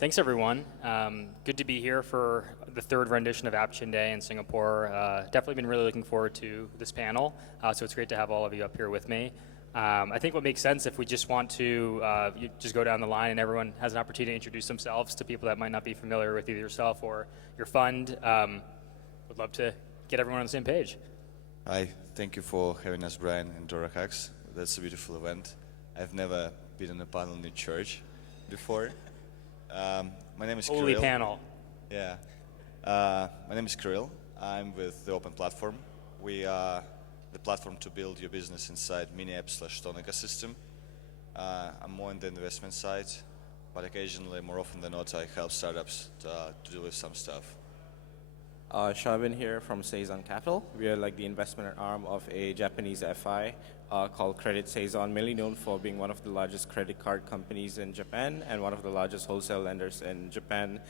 Thanks, everyone. Good to be here for the third rendition of Appchain Day in Singapore. Definitely been really looking forward to this panel, so it's great to have all of you up here with me. I think what makes sense if we just want to you just go down the line and everyone has an opportunity to introduce themselves to people that might not be familiar with either yourself or your fund. Would love to get everyone on the same page. Hi, thank you for having us, Brian, and DoraHacks. That's a beautiful event. I've never been in a panel in church before. My name is Kirill. Holy panel. Yeah. My name is Kirill. I'm with the Open Platform. We are the platform to build your business inside mini app/Ton ecosystem. I'm more on the investment side, but occasionally, more often than not, I help startups to deal with some stuff. Sharvin here from Saison Capital. We are like the investment arm of a Japanese FI called Credit Saison, mainly known for being one of the largest credit card companies in Japan and one of the largest wholesale lenders in Japan,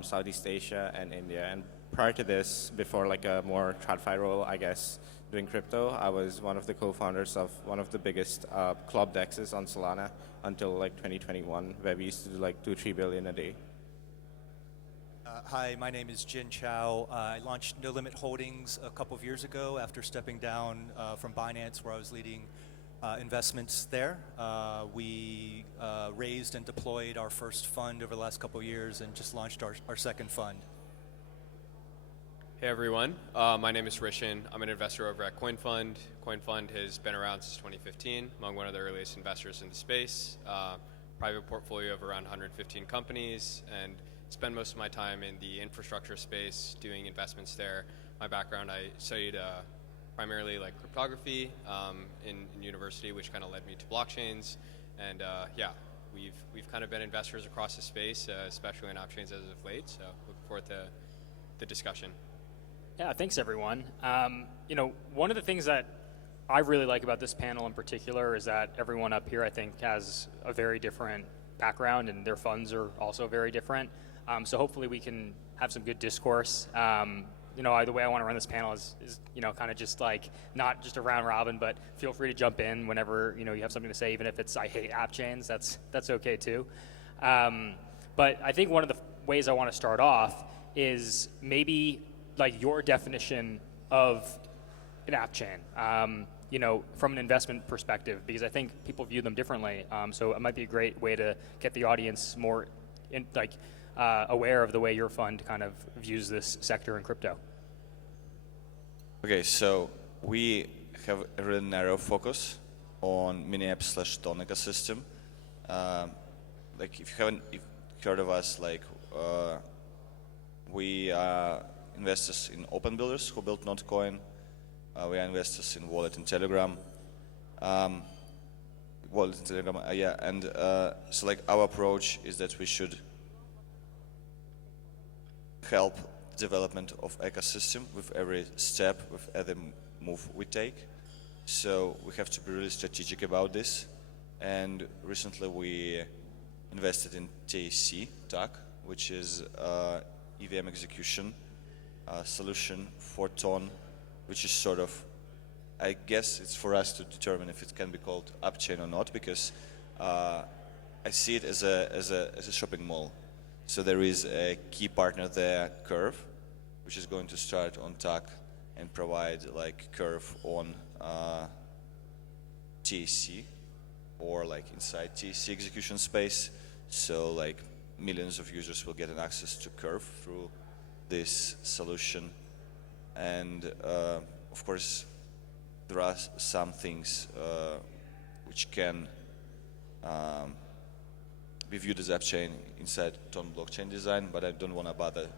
Southeast Asia, and India. And prior to this, before like a more TradFi role, I guess, doing crypto, I was one of the co-founders of one of the biggest club dexes on Solana until like 2021, where we used to do like 2-3 billion a day. Hi, my name is Chao. I launched No Limit Holdings a couple of years ago after stepping down from Binance, where I was leading investments there. We raised and deployed our first fund over the last couple of years and just launched our second fund. Hey everyone, my name is Rishin. I'm an investor over at CoinFund. CoinFund has been around since 2015, among one of the earliest investors in the space. Private portfolio of around 115 companies, and spend most of my time in the infrastructure space doing investments there. My background, I studied primarily like cryptography in university, which kind of led me to blockchains. And yeah, we've kind of been investors across the space, especially in Appchains as of late. So looking forward to the discussion. Yeah, thanks everyone. You know, one of the things that I really like about this panel in particular is that everyone up here, I think, has a very different background and their funds are also very different. So hopefully we can have some good discourse. You know, the way I want to run this panel is you know, kind of just like, not just a round robin, but feel free to jump in whenever, you know, you have something to say, even if it's, I hate app chains, that's okay too. But I think one of the ways I want to start off is maybe like your definition of an app chain, you know, from an investment perspective, because I think people view them differently. So it might be a great way to get the audience more in, like, aware of the way your fund kind of views this sector in crypto. Okay, so we have a really narrow focus on mini app/Ton ecosystem. Like if you haven't heard of us, like we are investors in open builders who built Notcoin. We are investors in Wallet and Telegram. Yeah, and so like our approach is that we should help development of ecosystem with every step, with every move we take. So we have to be really strategic about this. And recently we invested in TAC, which is EVM execution solution for Ton, which is sort of, I guess it's for us to determine if it can be called Appchain or not, because I see it as a shopping mall. So there is a key partner there, Curve, which is going to start on TAC and provide like Curve on TAC or like inside TAC execution space. So like millions of users will get an access to Curve through this solution. And of course, there are some things which can be viewed as Appchain inside Ton blockchain design, but I don't want to bother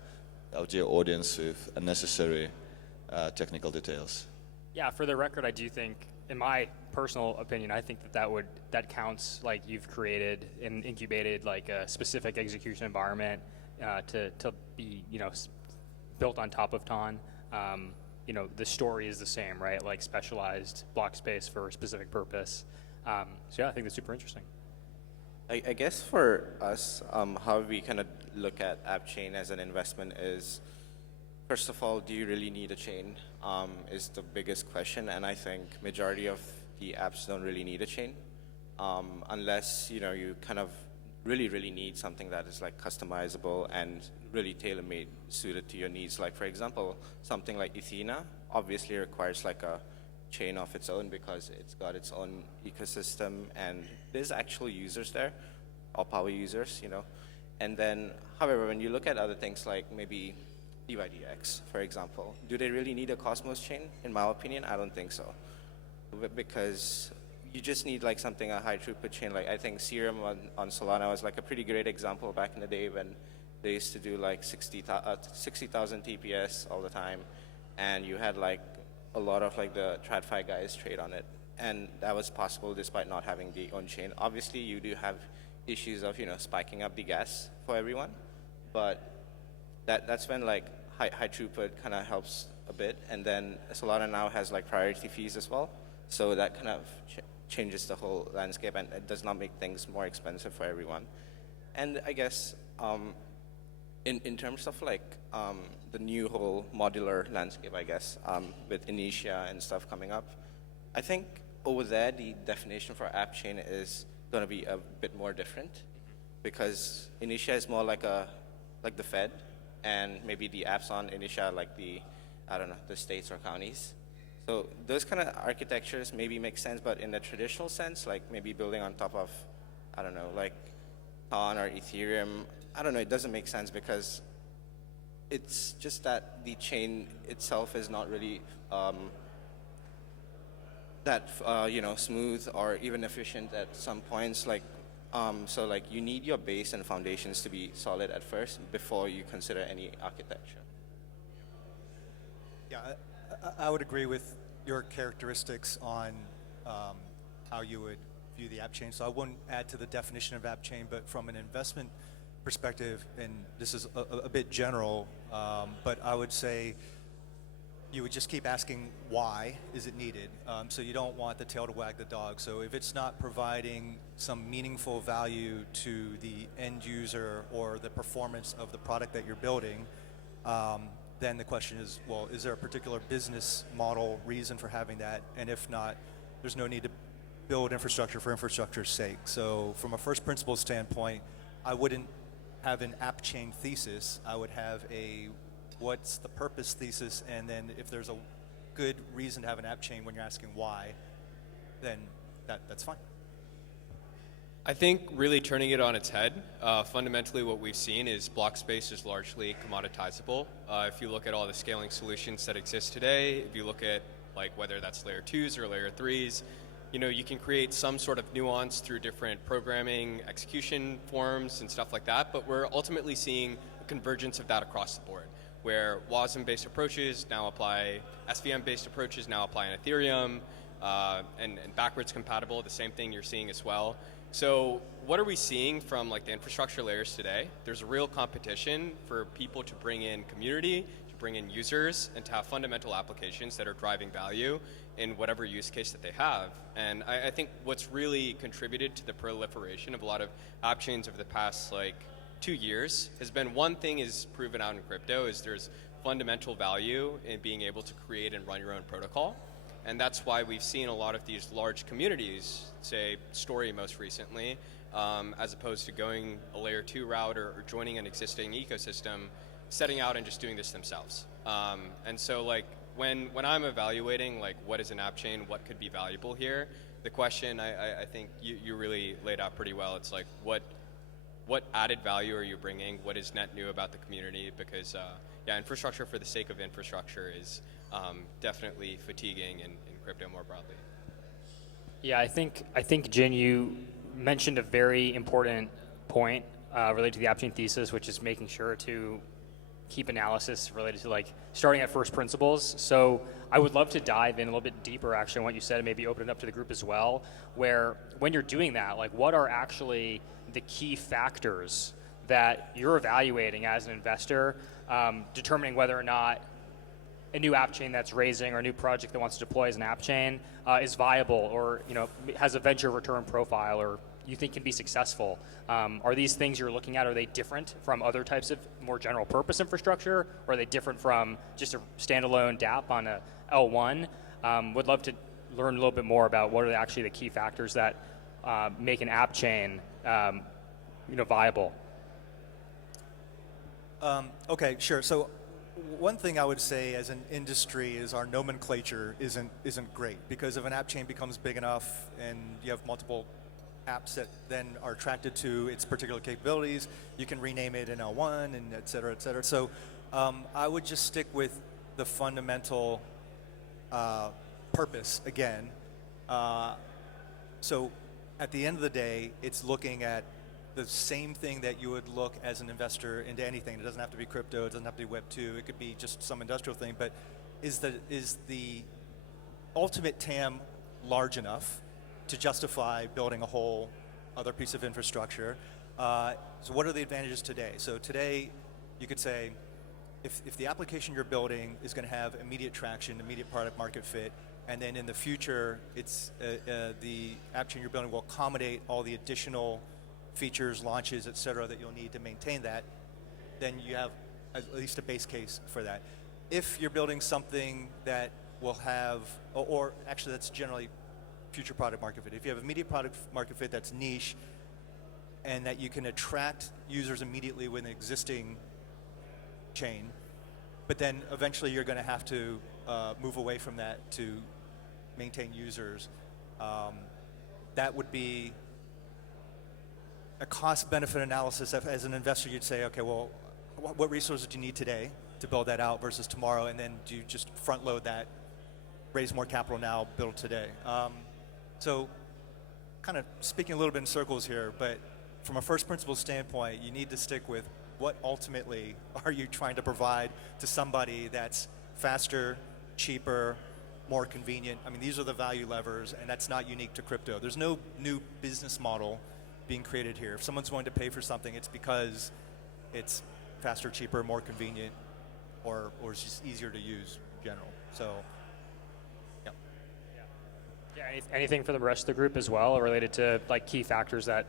our dear audience with unnecessary technical details. Yeah, for the record, I do think, in my personal opinion, I think that counts. Like you've created and incubated like a specific execution environment to be, you know, built on top of Ton. You know, the story is the same, right? Like specialized block space for a specific purpose. So yeah, I think that's super interesting. I guess for us, how we kind of look at Appchain as an investment is, first of all, do you really need a chain? Is the biggest question, and I think majority of the apps don't really need a chain, unless you know you kind of really, really need something that is like customizable and really tailor-made, suited to your needs. Like for example, something like Ethena obviously requires like a chain of its own because it's got its own ecosystem and there's actual users there, or power users, you know. And then, however, when you look at other things like maybe DYDX, for example, do they really need a Cosmos chain? In my opinion, I don't think so. Because you just need like something, a high throughput chain. Like I think Serum on Solana was like a pretty great example back in the day when they used to do like 60,000 TPS all the time. And you had like a lot of like the TradFi guys trade on it. And that was possible despite not having the own chain. Obviously you do have issues of, you know, spiking up the gas for everyone. But that's when like high throughput kind of helps a bit. And then Solana now has like priority fees as well. So that kind of changes the whole landscape and it does not make things more expensive for everyone. And I guess in terms of like the new whole modular landscape, I guess, with Initia and stuff coming up, I think over there the definition for Appchain is going to be a bit more different because Initia is more like the Fed, and maybe the apps on Initia like the, I don't know, the states or counties. So those kind of architectures maybe make sense, but in the traditional sense, like maybe building on top of, I don't know, like Ton or Ethereum, I don't know, it doesn't make sense because it's just that the chain itself is not really that you know, smooth or even efficient at some points. Like so like you need your base and foundations to be solid at first before you consider any architecture. Yeah, I would agree with your characteristics on how you would view the app chain. So I wouldn't add to the definition of app chain, but from an investment perspective, and this is a bit general, but I would say you would just keep asking why is it needed. So you don't want the tail to wag the dog. So if it's not providing some meaningful value to the end user or the performance of the product that you're building, then the question is, well, is there a particular business model reason for having that? And if not, there's no need to build infrastructure for infrastructure's sake. So from a first principles standpoint, I wouldn't have an app chain thesis. I would have a what's the purpose thesis, and then if there's a good reason to have an app chain when you're asking why, then that's fine. I think really turning it on its head, fundamentally what we've seen is block space is largely commoditizable. If you look at all the scaling solutions that exist today, if you look at like whether that's layer 2s or layer 3s, you know, you can create some sort of nuance through different programming execution forms and stuff like that, but we're ultimately seeing a convergence of that across the board, where WASM-based approaches now apply, SVM-based approaches now apply in Ethereum, and backwards compatible, the same thing you're seeing as well. So what are we seeing from like the infrastructure layers today? There's a real competition for people to bring in community, to bring in users, and to have fundamental applications that are driving value in whatever use case that they have. And I think what's really contributed to the proliferation of a lot of app chains over the past like 2 years has been, one thing is proven out in crypto is there's fundamental value in being able to create and run your own protocol. And that's why we've seen a lot of these large communities, say Story most recently, as opposed to going a layer 2 route or joining an existing ecosystem, setting out and just doing this themselves. And so like when I'm evaluating like what is an app chain, what could be valuable here, the question I think you really laid out pretty well. It's like what added value are you bringing? What is net new about the community? Because yeah, infrastructure for the sake of infrastructure is definitely fatiguing in crypto more broadly. Yeah, I think Jin, you mentioned a very important point related to the Appchain thesis, which is making sure to keep analysis related to like starting at first principles. So I would love to dive in a little bit deeper actually on what you said and maybe open it up to the group as well, where when you're doing that, like what are actually the key factors that you're evaluating as an investor, determining whether or not a new app chain that's raising or a new project that wants to deploy as an app chain is viable or has a venture return profile or you think can be successful. Are these things you're looking at, are they different from other types of more general purpose infrastructure, or are they different from just a standalone dApp on a L1? Would love to learn a little bit more about what are actually the key factors that make an app chain viable? Okay, sure. So one thing I would say as an industry is our nomenclature isn't great, because if an app chain becomes big enough and you have multiple apps that then are attracted to its particular capabilities, you can rename it in L1 and et cetera, et cetera. So I would just stick with the fundamental purpose again. So at the end of the day, it's looking at the same thing that you would look as an investor into anything. It doesn't have to be crypto, it doesn't have to be Web 2, it could be just some industrial thing, but is the ultimate TAM large enough to justify building a whole other piece of infrastructure? So what are the advantages today? So today, you could say, if the application you're building is going to have immediate traction, immediate product market fit, and then in the future, it's the app chain you're building will accommodate all the additional features, launches, et cetera, that you'll need to maintain that, then you have at least a base case for that. If you're building something that will have, or actually that's generally future product market fit. If you have immediate product market fit that's niche and that you can attract users immediately with an existing chain, but then eventually you're going to have to move away from that to maintain users, that would be a cost-benefit analysis. As an investor, you'd say, okay, well, what resources do you need today to build that out versus tomorrow, and then do you just front-load that, raise more capital now, build today? So kind of speaking a little bit in circles here, but from a first principles standpoint, you need to stick with what ultimately are you trying to provide to somebody that's faster, cheaper, more convenient. I mean, these are the value levers, and that's not unique to crypto. There's no new business model being created here. If someone's going to pay for something, it's because it's faster, cheaper, more convenient, or it's just easier to use in general. So, yeah. Yeah. Anything for the rest of the group as well, related to like key factors that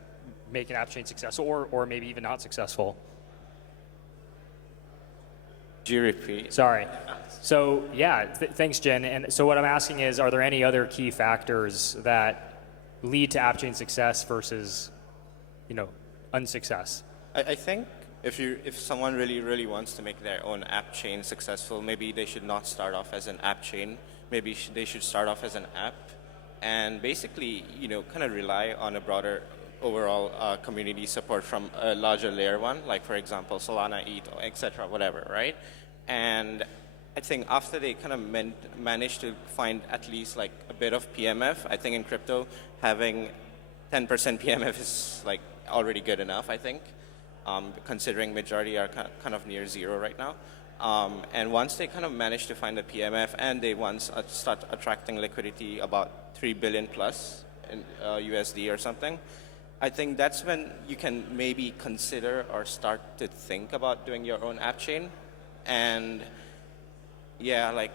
make an app chain successful, or maybe even not successful? Do you repeat? Sorry. So yeah, thanks, Jen. And so what I'm asking is, are there any other key factors that lead to app chain success versus, unsuccess? I think if someone really wants to make their own app chain successful, maybe they should not start off as an app chain. Maybe they should start off as an app, and basically, kind of rely on a broader overall community support from a larger layer one, like for example, Solana, ETH, etc., whatever, right? And I think after they kind of manage to find at least like a bit of PMF, I think in crypto, having 10% PMF is like already good enough, I think, considering majority are kind of near zero right now. And once they kind of manage to find the PMF and they start attracting liquidity about 3 billion plus in USD or something, I think that's when you can maybe consider or start to think about doing your own app chain. And yeah,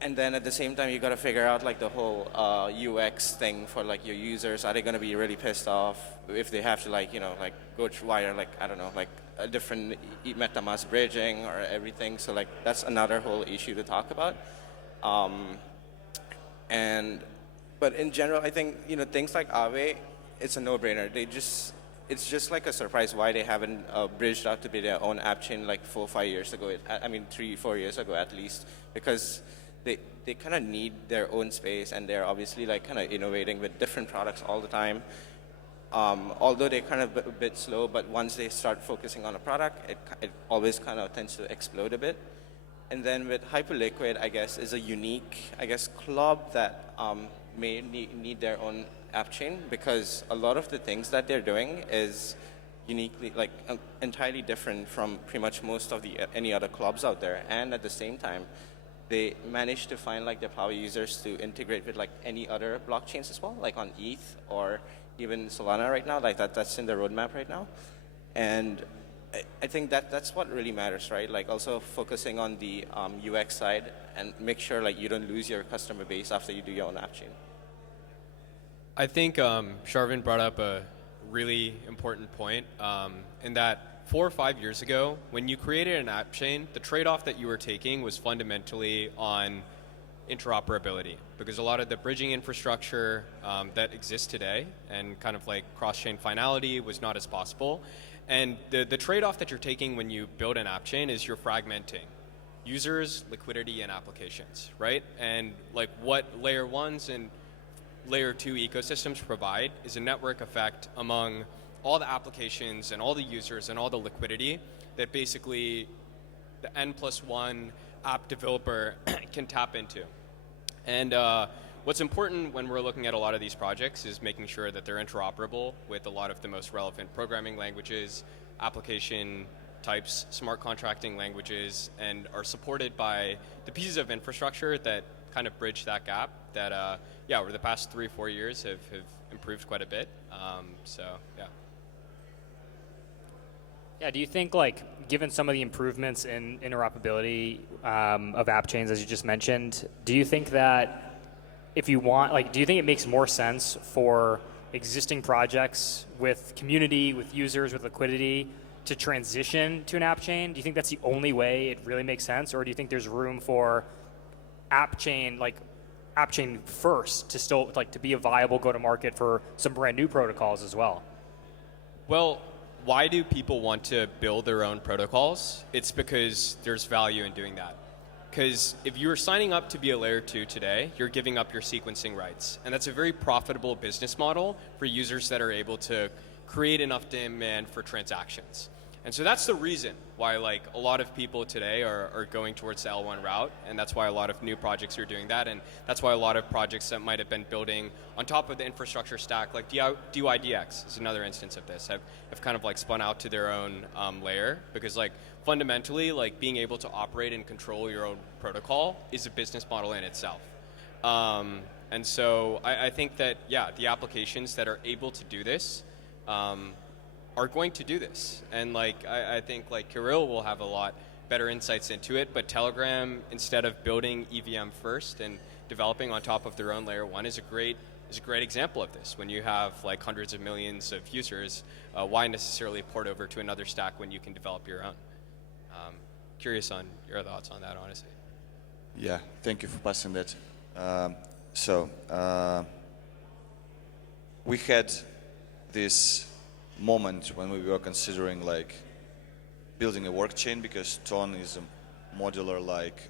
and then at the same time, you got to figure out like the whole UX thing for like your users. Are they going to be really pissed off if they have to go through wire, I don't know, like a different MetaMask bridging or everything. So like that's another whole issue to talk about. But in general, I think, things like Aave, it's a no-brainer. It's just like a surprise why they haven't bridged out to be their own app chain like 4 or 5 years ago. 3-4 years ago at least, because they kind of need their own space, and they're obviously like kind of innovating with different products all the time. Although they're kind of a bit slow, but once they start focusing on a product, it always kind of tends to explode a bit. And then with Hyperliquid, I guess, is a unique, club that may need their own app chain, because a lot of the things that they're doing is uniquely, entirely different from pretty much most of any other clubs out there. And at the same time, they managed to find their power users to integrate with any other blockchains as well, like on ETH or even Solana right now, that's in the roadmap right now. And I think that's what really matters, right? Also focusing on the UX side, and make sure you don't lose your customer base after you do your own app chain. I think Sharvin brought up a really important point in that 4 or 5 years ago, when you created an app chain, the trade-off that you were taking was fundamentally on interoperability, because a lot of the bridging infrastructure that exists today and kind of like cross-chain finality was not as possible. And the trade-off that you're taking when you build an app chain is you're fragmenting users, liquidity, and applications, right? And like what layer ones and layer two ecosystems provide is a network effect among all the applications and all the users and all the liquidity that basically the N+1 app developer can tap into. And what's important when we're looking at a lot of these projects is making sure that they're interoperable with a lot of the most relevant programming languages, application types, smart contracting languages, and are supported by the pieces of infrastructure that kind of bridge that gap that, yeah, over the past 3-4 years have improved quite a bit. So, yeah. Yeah, do you think, like, given some of the improvements in interoperability of app chains, as you just mentioned, do you think that if you want, like, do you think it makes more sense for existing projects with community, with users, with liquidity to transition to an app chain? Do you think that's the only way it really makes sense? Or do you think there's room for app chain first to still, like, to be a viable go-to-market for some brand new protocols as well? Well, why do people want to build their own protocols? It's because there's value in doing that. Because if you're signing up to be a layer 2 today, you're giving up your sequencing rights. And that's a very profitable business model for users that are able to create enough demand for transactions. And so that's the reason why, like, a lot of people today are going towards the L1 route, and that's why a lot of new projects are doing that, and that's why a lot of projects that might have been building on top of the infrastructure stack, like DYDX is another instance of this, have kind of like spun out to their own layer, because like fundamentally, like being able to operate and control your own protocol is a business model in itself. And so I think that, yeah, the applications that are able to do this are going to do this. And like I think like Kirill will have a lot better insights into it, but Telegram, instead of building EVM first and developing on top of their own layer 1, is a great example of this. When you have like hundreds of millions of users, why necessarily port over to another stack when you can develop your own? Curious on your thoughts on that, honestly. Yeah, thank you for passing that. We had this moment when we were considering like building a work chain, because Ton is a modular, like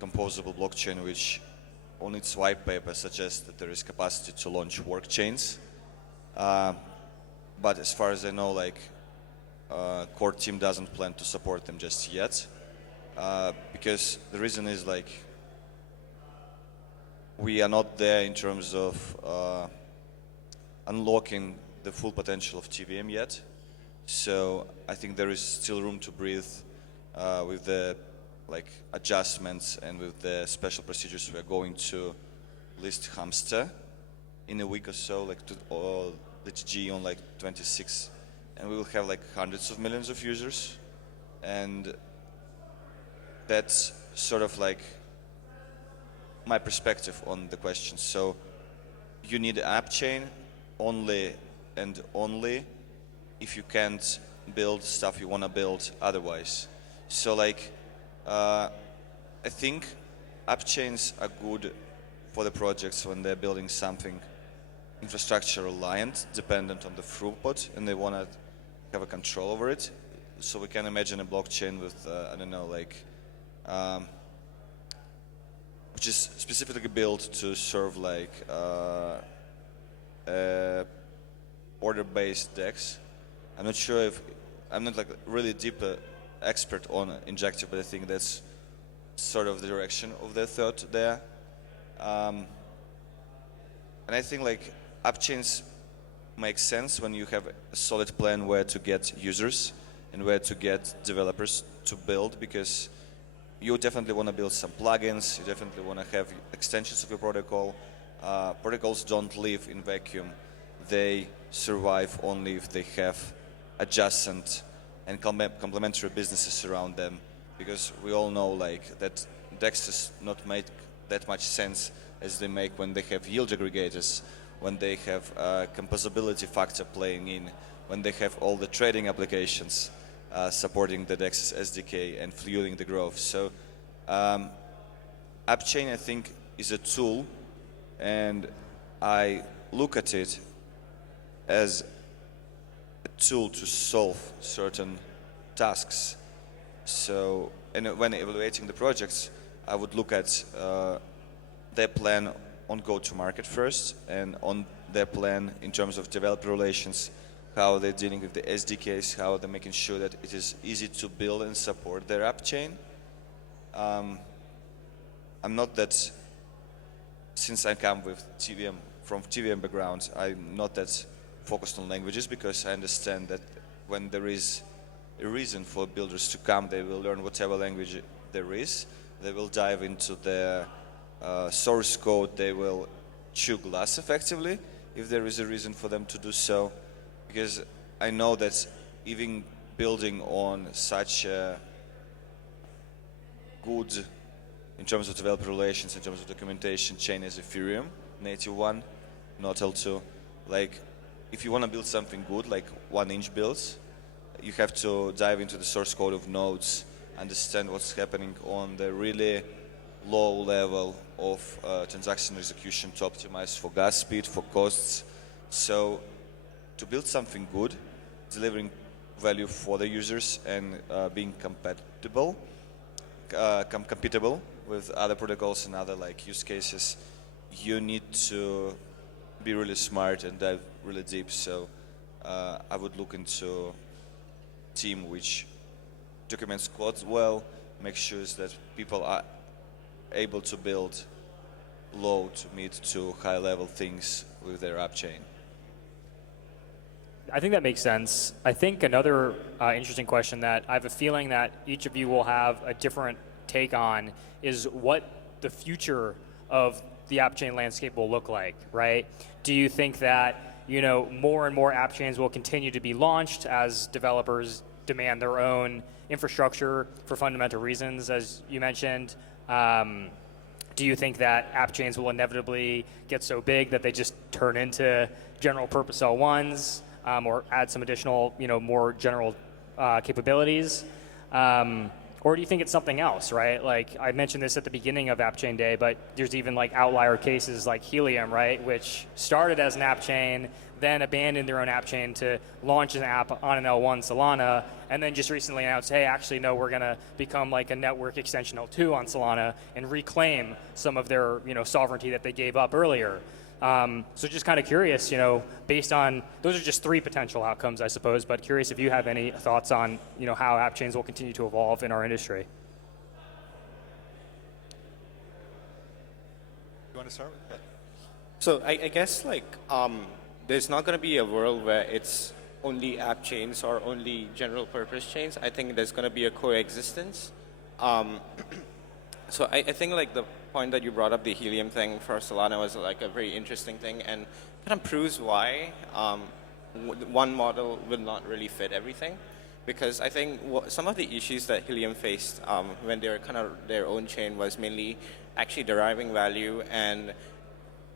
composable blockchain which on its white paper suggests that there is capacity to launch work chains. But as far as I know, like core team doesn't plan to support them just yet, because the reason is like we are not there in terms of unlocking the full potential of TVM yet. So I think there is still room to breathe with the like adjustments and with the special procedures. We are going to list Hamster in a week or so, like the TG on like 26, and we will have like hundreds of millions of users, and that's sort of like my perspective on the question. So you need an app chain only and only if you can't build stuff you want to build otherwise. So like I think app chains are good for the projects when they're building something infrastructure reliant, dependent on the throughput, and they want to have a control over it. So we can imagine a blockchain with I don't know, like which is specifically built to serve like order-based DEX. I'm not sure if I'm not like really deep expert on injective, but I think that's sort of the direction of the thought there. And I think like app chains make sense when you have a solid plan where to get users and where to get developers to build, because you definitely want to build some plugins, you definitely want to have extensions of your protocol. Protocols don't live in vacuum. They survive only if they have adjacent and complementary businesses around them, because we all know like that DEXs not make that much sense as they make when they have yield aggregators, when they have composability factor playing in, when they have all the trading applications supporting the DEX SDK and fueling the growth. So Appchain, I think, is a tool, and I look at it as a tool to solve certain tasks. So, and when evaluating the projects, I would look at their plan on go-to-market first, and on their plan in terms of developer relations, how they're dealing with the SDKs, how they're making sure that it is easy to build and support their app chain. I'm not that, since I come with from TVM background, I'm not that focused on languages, because I understand that when there is a reason for builders to come, they will learn whatever language there is. They will dive into the source code. They will chew glass effectively if there is a reason for them to do so. Because I know that even building on such a good, in terms of developer relations, in terms of documentation, chain as Ethereum, native one, not L2. Like, if you want to build something good, like 1-inch builds, you have to dive into the source code of nodes, understand what's happening on the really low level of transaction execution to optimize for gas speed, for costs. So to build something good, delivering value for the users, and being compatible with other protocols and other like use cases, you need to be really smart and dive really deep. So I would look into team which documents code well, make sure that people are able to build low to mid to high level things with their app chain. I think that makes sense. I think another interesting question that I have a feeling that each of you will have a different take on is what the future of the app chain landscape will look like, right? Do you think that, you know, more and more app chains will continue to be launched as developers demand their own infrastructure for fundamental reasons, as you mentioned? Do you think that app chains will inevitably get so big that they just turn into general purpose L1s, or add some additional, you know, more general capabilities? Or do you think it's something else, right? Like I mentioned this at the beginning of Appchain Day, but there's even like outlier cases like Helium, right? Which started as an app chain, then abandoned their own app chain to launch an app on an L1 Solana, and then just recently announced, hey, actually, no, we're gonna become like a network extension L2 on Solana and reclaim some of their, you know, sovereignty that they gave up earlier. So just kind of curious, you know, based on, those are just three potential outcomes, I suppose, but curious if you have any thoughts on, you know, how app chains will continue to evolve in our industry. You want to start with that? So I guess like there's not going to be a world where it's only app chains or only general purpose chains. I think there's going to be a coexistence. So I think like the point that you brought up, the Helium thing for Solana, was like a very interesting thing and kind of proves why one model will not really fit everything. Because I think some of the issues that Helium faced when they were kind of their own chain was mainly actually deriving value and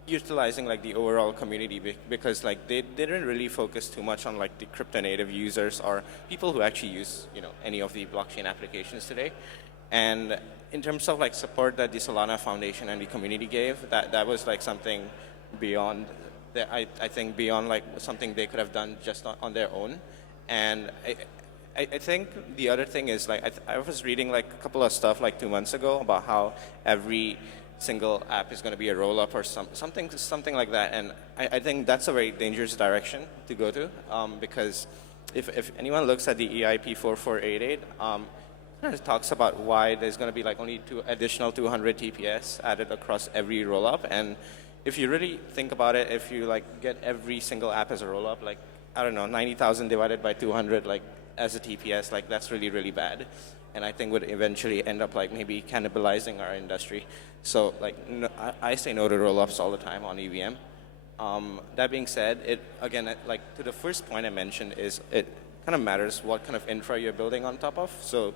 utilizing like the overall community, because like they didn't really focus too much on like the crypto native users or people who actually use, you know, any of the blockchain applications today. And in terms of like support that the Solana Foundation and the community gave, that was like something beyond I think beyond like something they could have done just on their own. And I think the other thing is like I was reading like a couple of stuff like 2 months ago about how every single app is going to be a roll-up or something like that. And I think that's a very dangerous direction to go to, because if anyone looks at the EIP 4488, it talks about why there's going to be like only additional 200 TPS added across every rollup. And if you really think about it, if you like get every single app as a rollup, like I don't know, 90,000 divided by 200 like as a TPS, like that's really, really bad. And I think would eventually end up like maybe cannibalizing our industry. So like no, I say no to rollups all the time on EVM. That being said, like to the first point I mentioned is it kind of matters what kind of infra you're building on top of. So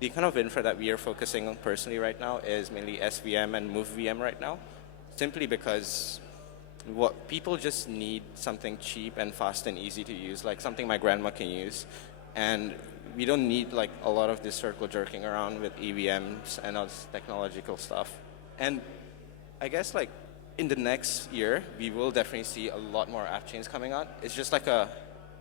the kind of infra that we are focusing on personally right now is mainly SVM and MoveVM right now, simply because what people just need something cheap and fast and easy to use, like something my grandma can use. And we don't need like a lot of this circle jerking around with EVMs and all this technological stuff. And I guess like in the next year, we will definitely see a lot more app chains coming out. It's just like a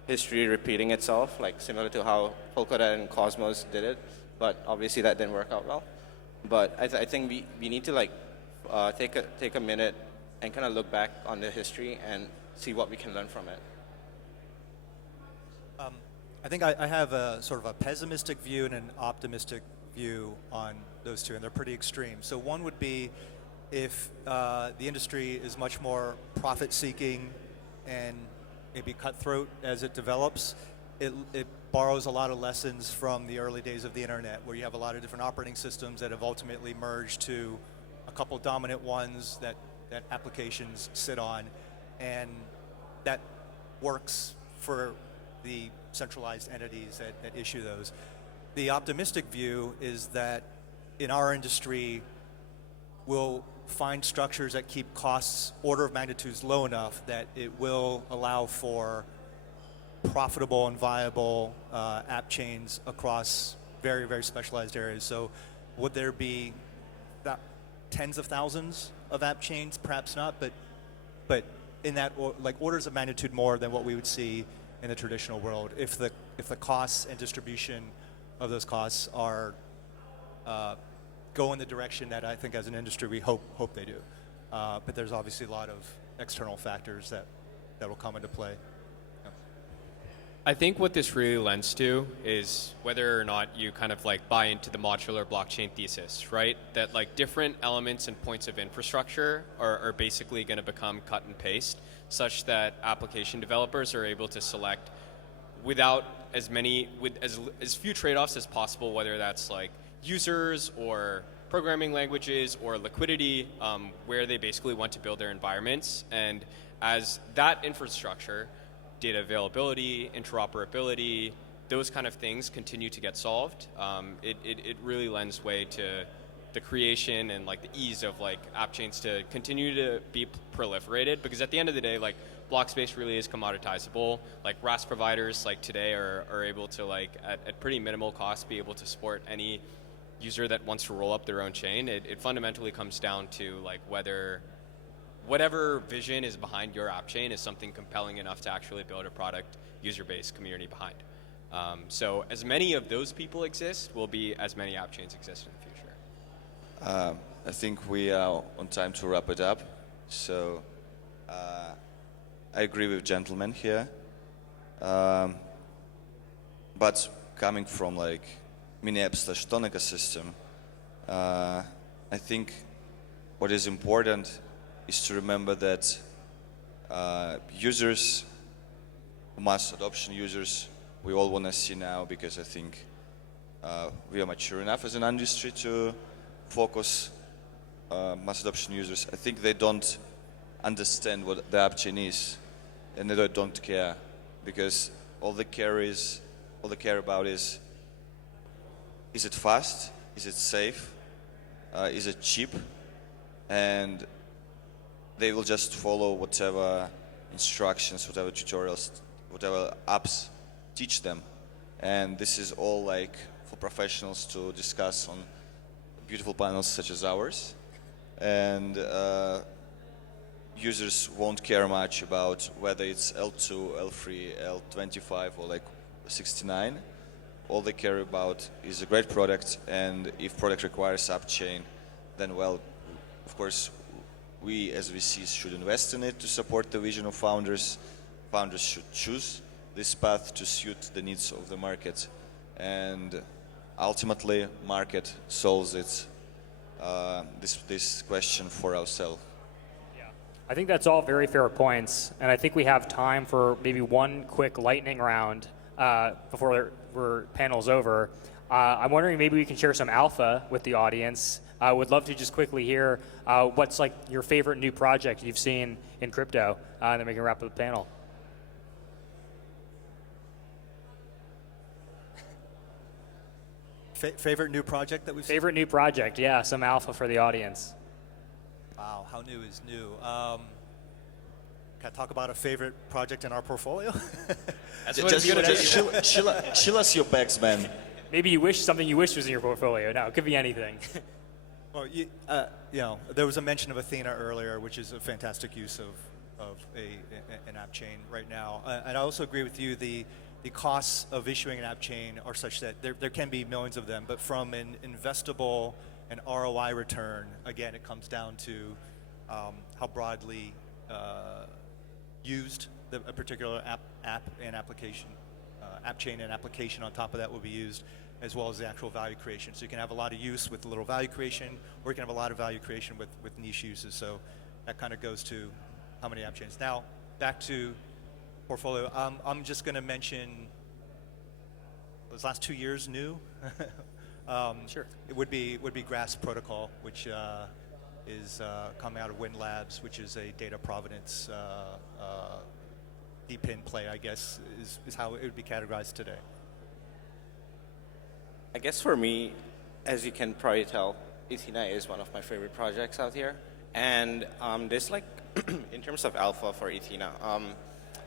history repeating itself, like similar to how Polkadot and Cosmos did it. But obviously that didn't work out well. But I think we need to like take a minute and kind of look back on the history and see what we can learn from it. I think I have a sort of a pessimistic view and an optimistic view on those two, and they're pretty extreme. So one would be if the industry is much more profit-seeking and maybe cutthroat as it develops, it borrows a lot of lessons from the early days of the internet, where you have a lot of different operating systems that have ultimately merged to a couple dominant ones that applications sit on, and that works for the centralized entities that issue those. The optimistic view is that in our industry, we'll find structures that keep costs order of magnitudes low enough that it will allow for profitable and viable app chains across very, very specialized areas. So would there be tens of thousands of app chains? Perhaps not, but in that like orders of magnitude more than what we would see in the traditional world if the costs and distribution of those costs are go in the direction that I think as an industry we hope they do. But there's obviously a lot of external factors that will come into play. I think what this really lends to is whether or not you kind of like buy into the modular blockchain thesis, right? That like different elements and points of infrastructure are basically going to become cut and paste, such that application developers are able to select without with as few trade-offs as possible, whether that's like users or programming languages or liquidity, where they basically want to build their environments. And as that infrastructure, data availability, interoperability, those kind of things continue to get solved, it really lends way to the creation and like the ease of like app chains to continue to be proliferated, because at the end of the day, like block space really is commoditizable. Like RAS providers like today are able to like at pretty minimal cost be able to support any user that wants to roll up their own chain. It fundamentally comes down to like whether whatever vision is behind your app chain is something compelling enough to actually build a product, user base, community behind. So as many of those people exist, will be as many app chains exist in the future. I think we are on time to wrap it up. So I agree with gentlemen here. But coming from like mini app / ton ecosystem, I think what is important is to remember that users, mass adoption users, we all want to see now, because I think we are mature enough as an industry to focus mass adoption users. I think they don't understand what the app chain is, and they don't care, because all they care about is it fast, is it safe, is it cheap, and they will just follow whatever instructions, whatever tutorials, whatever apps teach them. And this is all like for professionals to discuss on beautiful panels such as ours. And users won't care much about whether it's L2, L3, L25 or like 69. All they care about is a great product, and if product requires Appchain, then well, of course, we as VCs should invest in it to support the vision of founders. Founders should choose this path to suit the needs of the market, and ultimately, market solves it. This question for ourselves. Yeah, I think that's all very fair points, and I think we have time for maybe one quick lightning round before our panel's over. I'm wondering maybe we can share some alpha with the audience. I would love to just quickly hear what's like your favorite new project you've seen in crypto, and then we can wrap up the panel. Favorite new project that we've seen? Favorite new project, yeah, some alpha for the audience. Wow, how new is new? Can I talk about a favorite project in our portfolio? Chill us your bags, man. Maybe something you wish was in your portfolio. No, it could be anything. Well, there was a mention of Athena earlier, which is a fantastic use of an app chain right now. And I also agree with you, the costs of issuing an app chain are such that there can be millions of them, but from an investable and ROI return, again, it comes down to how broadly used a particular app and application, app chain and application on top of that will be used, as well as the actual value creation. So you can have a lot of use with a little value creation, or you can have a lot of value creation with niche uses. So that kind of goes to how many app chains. Now, back to portfolio. I'm just going to mention those last 2 years new. Sure. It would be Grass Protocol, which is coming out of Wind Labs, which is a data provenance deep-in play, I guess, is how it would be categorized today. I guess for me, as you can probably tell, Athena is one of my favorite projects out here. And there's like, in terms of alpha for Athena,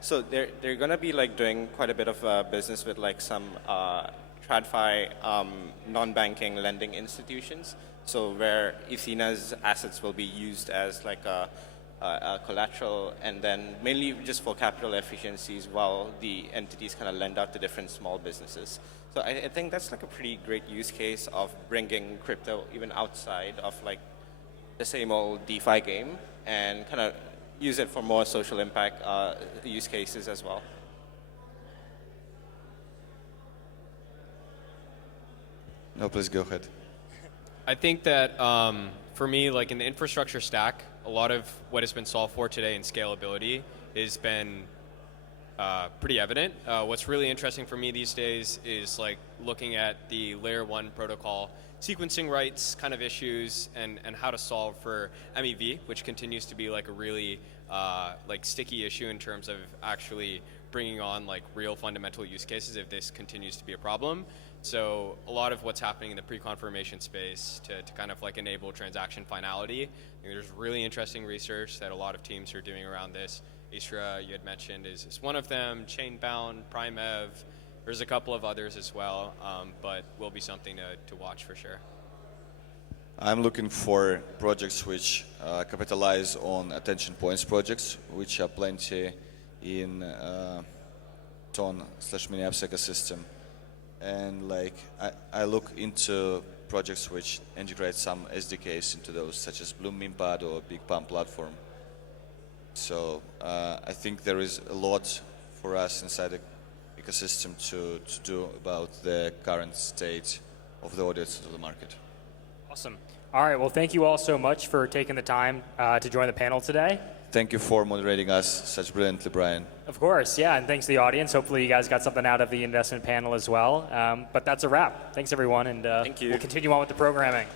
so they're going to be like doing quite a bit of business with like some TradFi non-banking lending institutions. So where Athena's assets will be used as like a collateral, and then mainly just for capital efficiencies, while the entities kind of lend out to different small businesses. So I think that's like a pretty great use case of bringing crypto even outside of like the same old DeFi game, and kind of use it for more social impact use cases as well. No, please go ahead. I think that for me, like in the infrastructure stack, a lot of what has been solved for today in scalability has been pretty evident. What's really interesting for me these days is like looking at the layer 1 protocol sequencing rights kind of issues, and how to solve for MEV, which continues to be like a really like sticky issue in terms of actually bringing on like real fundamental use cases if this continues to be a problem. So a lot of what's happening in the pre-confirmation space to kind of like enable transaction finality, there's really interesting research that a lot of teams are doing around this. Isra, you had mentioned, is one of them. Chainbound, Primev, there's a couple of others as well, but will be something to watch for sure. I'm looking for projects which capitalize on attention points projects, which are plenty in Ton/mini apps ecosystem. And like I look into projects which integrate some SDKs into those, such as Bloom Mempad or Big Palm platform. So I think there is a lot for us inside the ecosystem to do about the current state of the audience of the market. Awesome. All right, well, thank you all so much for taking the time to join the panel today. Thank you for moderating us such brilliantly, Brian. Of course, yeah, and thanks to the audience. Hopefully you guys got something out of the investment panel as well. But that's a wrap. Thanks, everyone, and Thank you. We'll continue on with the programming.